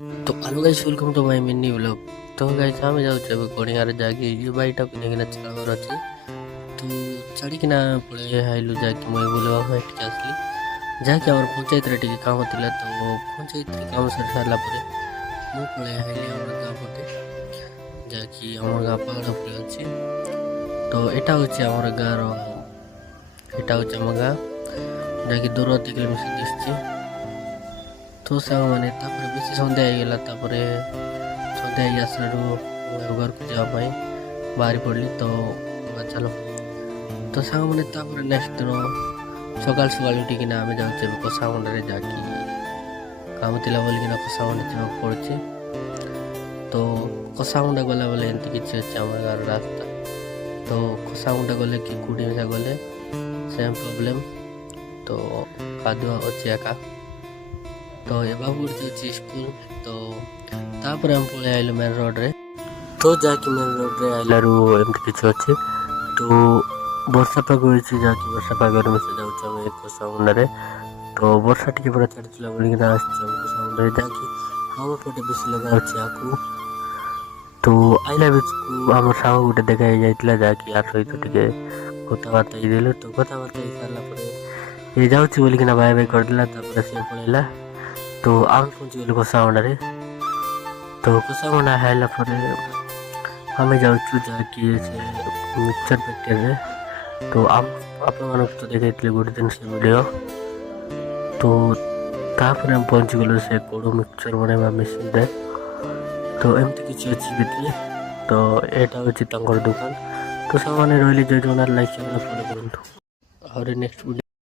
तो hello guys, welcome to my mini vlog. तो guys आम जाऊँ अब गणियार जाके ये बाईटा को लेकिन चलवर अच्छे तो चढ़िकिना पड़े हाइलु जाके मुझे बुलवा एटिक आसली जाके आम पंचायत रे टिके काम थिला। तो पंचायत रे काम सर सारा परे मु पळे हाइली आम गाँ पटे जाकि आम गाँ पहाड़ उपरे अच्छे। तो एटा होचे आम गाँ रो एटा होचे आम गाँ जाकि दूर देखले मिसे दिसछि। तो सांग मैंने बेस सन्ध्या होगा सन्ध्या आसलू घर को जावाई बाहरी पड़ी। तो चलो तो सांग मैंने नेक्स्ट दिन सकाल सकाल उठिकिना आम जाऊे कषामुंडे जाकि काम थिला बोलिकिना कषामुंडे जावाक पड़ुछि। तो कषामुंडा गला बेले एमती किसी अच्छे आम गाँव रास्ता। तो कषामुंडा गले कि कुड़ी मिसा गले सेम प्रॉब्लम। तो कादुआ अच्छे एका तो ये बाबू स्कूल। तो तापर हम पड़े आइलु मेन रोड रे। तो जाकि मेन रोड रे आइलारू एमती किसी अच्छे। तो वर्षा पाग होइछि जाकि वर्षा पागर में से जाउछ हम एक साउंड रे। तो वर्षा टिके पूरा चढ़िला बोलिकिना आछि साउंड रे जाकि हम पटे बेसी लगा अछि आकू। तो आइला बीच को हम साउ गुटे देखा जाइतला जाकि यार सहित टिके कथाबार्ता देलु। तो कथाबार्ता सारला परे ये जाउछि बोलिकिना बाय बाय कर दिला। तापर से पळेला। तो आम पहुँची गलु कषामुंडे। तो कषामुंडा हाइला आम जाऊँ जाकि मिक्सचर फैक्ट्री रे। तो आम आप तो देखा गोटे दिन से वीडियो। तो तापर हम पहुँची गलु से कोड़ो मिक्सचर बनवा मेसीन रे। तो एमती किसी अच्छी। तो यहाँ हूँ दुकान। तो सब मैंने रही जय जगन्नाथ लाइक चैनल फॉलो करूँ और नेक्स्ट वीडियो।